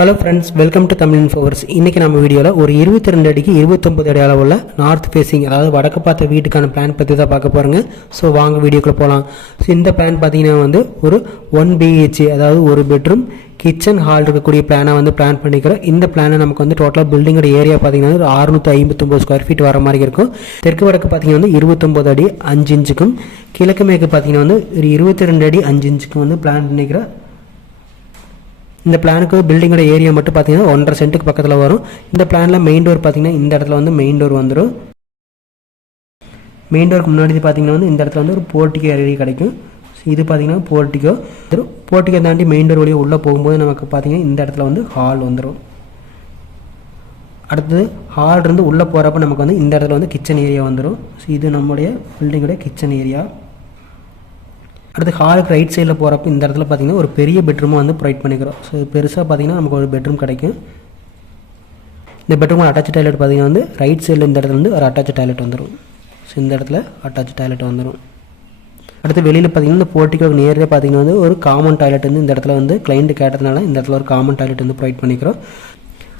Hello friends welcome to Tamil Infoverse இன்றைக்கி நம்ம வீடியோவில் ஒரு இருபத்தி ரெண்டு அடிக்கு இருபத்தொம்பது அடி அளவுள்ள நார்த் ஃபேஸிங் அதாவது வடக்கு பார்த்த வீட்டுக்கான பிளான் பற்றி தான் பார்க்க போகிறாங்க ஸோ வாங்க வீடியோக்குள்ளே போகலாம் ஸோ இந்த பிளான் பார்த்தீங்கன்னா வந்து ஒரு ஒன் பிஹெச் அதாவது ஒரு பெட்ரூம் கிச்சன் ஹால் இருக்கக்கூடிய பிளானை வந்து பிளான் பண்ணிக்கிறோம். இந்த பிளானை நமக்கு வந்து டோட்டலாக பில்டிங்கோட ஏரியா பார்த்தீங்கன்னா ஒரு அறுநூற்றி ஐம்பத்தொம்பது ஸ்கொயர் ஃபீட் வர மாதிரி இருக்கும். தெற்கு வடக்கு பார்த்தீங்கன்னா வந்து இருபத்தொம்பது அடி அஞ்சு இன்ச்சுக்கும் கிழக்கு மேற்கு பார்த்தீங்கன்னா வந்து ஒரு இருபத்தி ரெண்டு அடி அஞ்சு இன்ச்சுக்கும் வந்து பிளான் பண்ணிக்கிறோம். இந்த பிளானுக்கு பில்டிங்கோட ஏரியா மட்டும் பார்த்தீங்கன்னா ஒன்றரை சென்ட்டுக்கு பக்கத்தில் வரும். இந்த பிளானில் மெயின் டோர் பார்த்தீங்கன்னா இந்த இடத்துல வந்து மெயின் டோர் வந்துடும் மெயின் டோருக்கு முன்னாடி பார்த்தீங்கன்னா வந்து இந்த இடத்துல வந்து ஒரு போர்ட்டிகோ ஏரியா கிடைக்கும். இது பார்த்தீங்கன்னா போர்ட்டிகோ போர்ட்டிகோ தாண்டி மெயின் டோர் வழியாக உள்ளே போகும்போது நமக்கு பார்த்தீங்கன்னா இந்த இடத்துல வந்து ஹால் வந்துடும் அடுத்தது ஹால் இருந்து உள்ளே போகிறப்ப நமக்கு வந்து இந்த இடத்துல வந்து கிச்சன் ஏரியா வந்துடும் ஸோ இது நம்முடைய பில்டிங்கோட கிச்சன் ஏரியா அடுத்து ஹாலுக்கு ரைட் சைடில் போகிறப்ப இந்த இடத்துல பார்த்தீங்கன்னா ஒரு பெரிய பெட்ரூமை வந்து ப்ரொவைட் பண்ணிக்கிறோம். ஸோ பெருசாக பார்த்தீங்கன்னா நமக்கு ஒரு பெட்ரூம் கிடைக்கும். இந்த பெட்ரூமில் அட்டாச் டாய்லெட் பார்த்தீங்கன்னா வந்து ரைட் சைடில் இந்த இடத்துல வந்து ஒரு அட்டாச் டாய்லெட் வந்துடும் ஸோ இந்த இடத்துல அட்டாச் டாய்லெட் வந்துடும் அடுத்து வெளியில் பார்த்தீங்கன்னா இந்த போர்ட்டிக்கோ நேரே பார்த்தீங்கன்னா வந்து ஒரு காமன் டாய்லெட் வந்து இந்த இடத்துல வந்து கிளைண்ட் கேட்டதுனால இந்த இடத்துல ஒரு காமன் டாய்லெட் வந்து ப்ரொவைட் பண்ணிக்கிறோம்.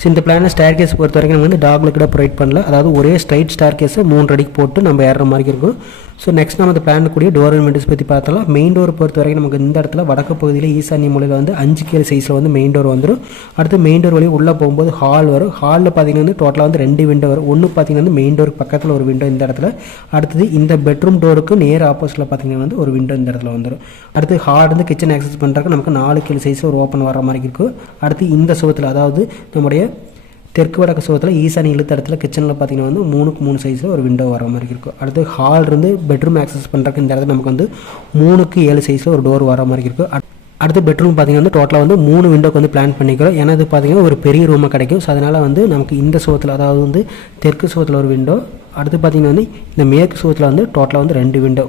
ஸோ இந்த பிளானை ஸ்டேர் கேஸ் பொறுத்த வரைக்கும் நம்ம வந்து டாக்ல கூட ப்ரொவைட் பண்ணல. அதாவது ஒரே ஸ்ட்ரைட் ஸ்டார் கேஸை மூன்று அடிக்கு போட்டு நம்ம ஏறுற மாதிரி இருக்கும். ஸோ நெக்ஸ்ட் நம்ம அந்த பிளான் கூடிய டோர் எலிமெண்ட்ஸ் பற்றி பார்த்தாலும் மெயின் டோர் பொறுத்த வரைக்கும் நமக்கு இந்த இடத்துல வடக்கு பகுதியில் ஈசானிய மூலையில் வந்து அஞ்சு கீழ் சைஸில் வந்து மெயின் டோர் வந்துடும் அடுத்து மெயின் டோர் வழியே உள்ளே போகும்போது ஹால் வரும். ஹாலில் பார்த்தீங்கன்னா வந்து டோட்டலாக வந்து ரெண்டு விண்டோ வரும். ஒன்று பார்த்தீங்கன்னா வந்து மெயின் டோருக்கு பக்கத்தில் ஒரு விண்டோ இந்த இடத்துல. அடுத்தது இந்த பெட்ரூம் டோருக்கு நேர் ஆப்போசிட்டில் பார்த்தீங்கன்னா வந்து ஒரு விண்டோ இந்த இடத்துல வந்துடும் அடுத்து ஹால் வந்து கிச்சன் ஆக்சஸ் பண்ணுறதுக்கு நமக்கு நாலு கீழ் சைஸில் ஒரு ஓப்பன் வர மாதிரி இருக்கும். அடுத்து இந்த சுவத்தில் அதாவது நம்முடைய தெற்கு வடக்கு சுகத்தில் ஈசானி இழுத்த இடத்துல கிச்சனில் பார்த்தீங்கன்னா வந்து மூணுக்கு மூணு சைஸில் ஒரு விண்டோ வர மாதிரி இருக்கும். அடுத்து ஹால் இருந்து பெட்ரூம் ஆக்சஸ் பண்ணுறதுக்கு இந்த இடத்துல நமக்கு வந்து மூணுக்கு ஏழு சைஸில் ஒரு டோர் வர மாதிரி இருக்கும் அடுத்து பெட்ரூம் பார்த்தீங்கன்னா வந்து டோட்டலாக வந்து மூணு விண்டோக்கு வந்து பிளான் பண்ணிக்கிறோம். ஏன்னா இது பார்த்தீங்கன்னா ஒரு பெரிய ரூமாக கிடைக்கும். ஸோ அதனால் வந்து நமக்கு இந்த சுகத்தில் அதாவது வந்து தெற்கு சுகத்தில் ஒரு விண்டோ அடுத்து பார்த்தீங்கன்னா வந்து இந்த மேற்கு சுவத்தில் வந்து டோட்டலாக வந்து ரெண்டு விண்டோ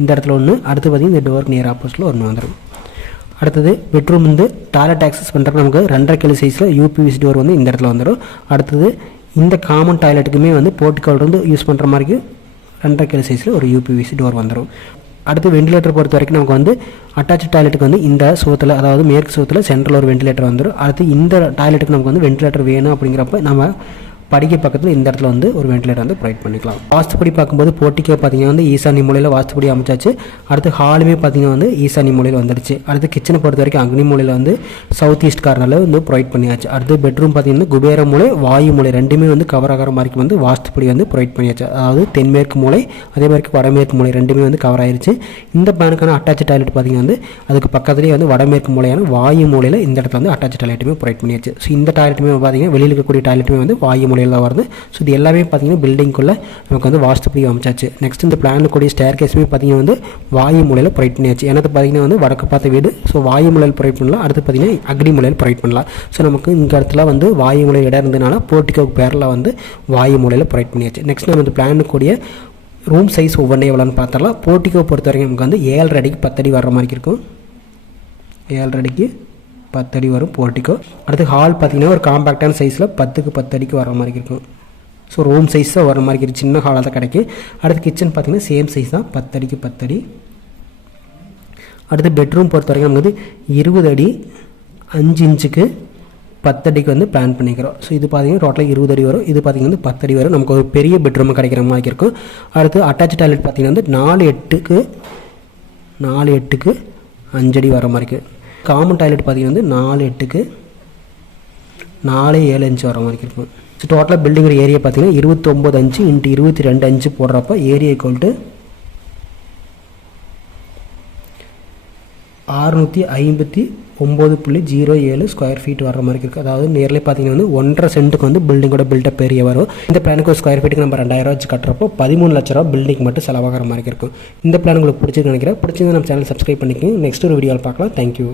இந்த இடத்துல ஒன்று அடுத்து பார்த்தீங்கன்னா இந்த டோருக்கு நியர் ஆப்போசிட்டில் ஒன்று வந்துடும் அடுத்தது பெட்ரூம் வந்து டாய்லெட் ஆக்சஸ் பண்ணுறப்ப நமக்கு ரெண்டரை கிலோ சைஸில் யூபிவிசி டோர் வந்து இந்த இடத்துல வந்துடும் அடுத்தது இந்த காமன் டாய்லெட்டுக்குமே வந்து போர்ட்டிகால் வந்து யூஸ் பண்ணுற மாதிரி ரெண்டரை கிலோ சைஸில் ஒரு யூபிவிசி டோர் வந்துடும் அடுத்து வெண்டிலேட்டர் பொறுத்த வரைக்கும் நமக்கு வந்து அட்டாச் டாய்லெட்டுக்கு வந்து இந்த சுவத்தில் அதாவது மேற்கு சுவத்தில் சென்ட்ரல் ஒரு வெண்டிலேட்டர் வந்துடும் அடுத்து இந்த டாய்லெட்டுக்கு நமக்கு வந்து வெண்டிலேட்டர் வேணும் அப்படிங்கிறப்ப நம்ம படிக்க பக்கத்தில் இந்த இடத்துல வந்து ஒரு வெண்டிலேட்டர் வந்து ப்ரொவைட் பண்ணிக்கலாம். வாஸ்துப்படி பார்க்கும்போது போட்டிக்கே பார்த்தீங்கன்னா வந்து ஈசானி மூலையில் வாஸ்துப்படி அமைச்சாச்சு. அடுத்து ஹாலுமே பார்த்தீங்கன்னா வந்து ஈசானி மூலையில் வந்துடுச்சு அடுத்து கிச்சனை பொறுத்த வரைக்கும் அக்னி மூலையில் வந்து சவுத் ஈஸ்ட் கார்னரில் வந்து ப்ரொவைட் பண்ணியாச்சு. அடுத்து பெட்ரூம் பார்த்தீங்கன்னா குபேர மூலை வாயு மூலை ரெண்டுமே வந்து கவர் ஆகிற மாதிரி வந்து வாஸ்துப்படி வந்து ப்ரொவைட் பண்ணியாச்சு. அதாவது தென்மேற்கு மூலை அதே மாதிரி வடமேற்கு மூலை ரெண்டுமே வந்து கவர் ஆயிருச்சு. இந்த பிளானுக்கான அட்டாச் டாய்லெட் பார்த்தீங்கன்னா வந்து அதுக்கு பக்கத்துலேயே வந்து வடமேற்கு மூலையான வாயு மூலையில் இந்த இடத்துல வந்து அட்டாச் டாய்லெட்டுமே ப்ரொவைட் பண்ணியாச்சு. ஸோ இந்த டாய்லெட்டுமே பார்த்தீங்கன்னா வெளியில் இருக்கக்கூடிய டாய்லெட்டுமே வந்து வாயு மூலையில் தான் வருது. ஸோ இது எல்லாமே பார்த்தீங்கன்னா பில்டிங்குள்ளே நமக்கு வந்து வாஸ்துப்படி அமைச்சாச்சு நெக்ஸ்ட் இந்த பிளானில் கூடிய ஸ்டேர் கேஸுமே பார்த்தீங்கன்னா வந்து வாயு மூலையில் ப்ரொவைட் பண்ணியாச்சு. எனக்கு பார்த்தீங்கன்னா வந்து வடக்கு பார்த்த வீடு. ஸோ வாயு மூலையில் ப்ரொவைட் பண்ணலாம். அடுத்து பார்த்தீங்கன்னா அக்னி மூலையில் ப்ரொவைட் பண்ணலாம். ஸோ நமக்கு இந்த இடத்துல வந்து வாயு மூலையில் இடம் இருந்ததுனால போர்ட்டிகோக்கு பேரில் வந்து வாயு மூலையில் ப்ரொவைட் பண்ணியாச்சு. நெக்ஸ்ட் நம்ம இந்த பிளான் கூடிய ரூம் சைஸ் ஒவ்வொன்றே எவ்வளோன்னு பார்த்தரலாம் போர்ட்டிகோ பொறுத்த வரைக்கும் நமக்கு வந்து ஏழரை அடிக்கு பத்தடி வர்ற மாதிரி இருக்கும். ஏழரை அடிக்கு பத்தடி வரும் போர்ட்டிக்கோ அடுத்து ஹால் பார்த்திங்கன்னா ஒரு காம்பேக்டான சைஸில் பத்துக்கு பத்து அடிக்கு வர மாதிரி இருக்கும். ஸோ ரூம் சைஸ் தான் வர மாதிரி இருக்குது சின்ன ஹாலாக தான் கிடைக்கும். அடுத்து கிச்சன் பார்த்திங்கன்னா சேம் சைஸ் தான். பத்தடிக்கு பத்தடி. அடுத்து பெட்ரூம் பொறுத்த வரைக்கும் நமக்கு வந்து இருபது அடி அஞ்சு இன்ச்சுக்கு பத்தடிக்கு வந்து பிளான் பண்ணிக்கிறோம். ஸோ இது பார்த்திங்கன்னா டோட்டலாக இருபது அடி வரும். இது பார்த்தீங்கன்னா வந்து பத்தடி வரும். நமக்கு ஒரு பெரிய பெட்ரூம் கிடைக்கிற மாதிரி இருக்கும். அடுத்து அட்டாச் டாய்லெட் பார்த்தீங்கன்னா வந்து நாலு எட்டுக்கு நாலு எட்டுக்கு அஞ்சடி வர மாதிரி இருக்குது காமன் டாய்லெட் பார்த்தீங்கன்னா வந்து நாலு எட்டுக்கு நாலு ஏழு அஞ்சு வர மாதிரி இருக்கும். டோட்டலாக பில்டிங்கோட ஏரியா பார்த்தீங்கன்னா இருபத்தொம்போது அஞ்சு இன்ட்டு இருபத்தி ரெண்டு அஞ்சு போடுறப்ப ஏரியா ஈக்குவல் ஆறுநூற்றி ஐம்பத்தி ஒம்பது புள்ளி ஜீரோ ஏழு ஸ்கொயர் ஃபீட் வர மாதிரி இருக்குது அதாவது நேரில் பார்த்தீங்கன்னா வந்து ஒன்றரை சென்ட்டுக்கு வந்து பில்டிங்கோட பில்டப் பெரிய வரும். இந்த பிளானுக்கு ஒரு ஸ்கொயர் ஃபீட்டுக்கு நம்ம ரெண்டாயிரம் வச்சு கட்டுறப்போ பதிமூணு லட்ச ரூபா பில்டிங் மட்டும் செலவாகிற மாதிரி இருக்கும். இந்த பிளான் உங்களுக்கு பிடிச்சிருக்கு நினைக்கிறேன். பிடிச்சிருந்து நம்ம சேனல் சப்ஸ்கிரைப் பண்ணிக்கோங்க. நெக்ஸ்ட் ஒரு வீடியோவில் பார்க்கலாம். தேங்க்யூ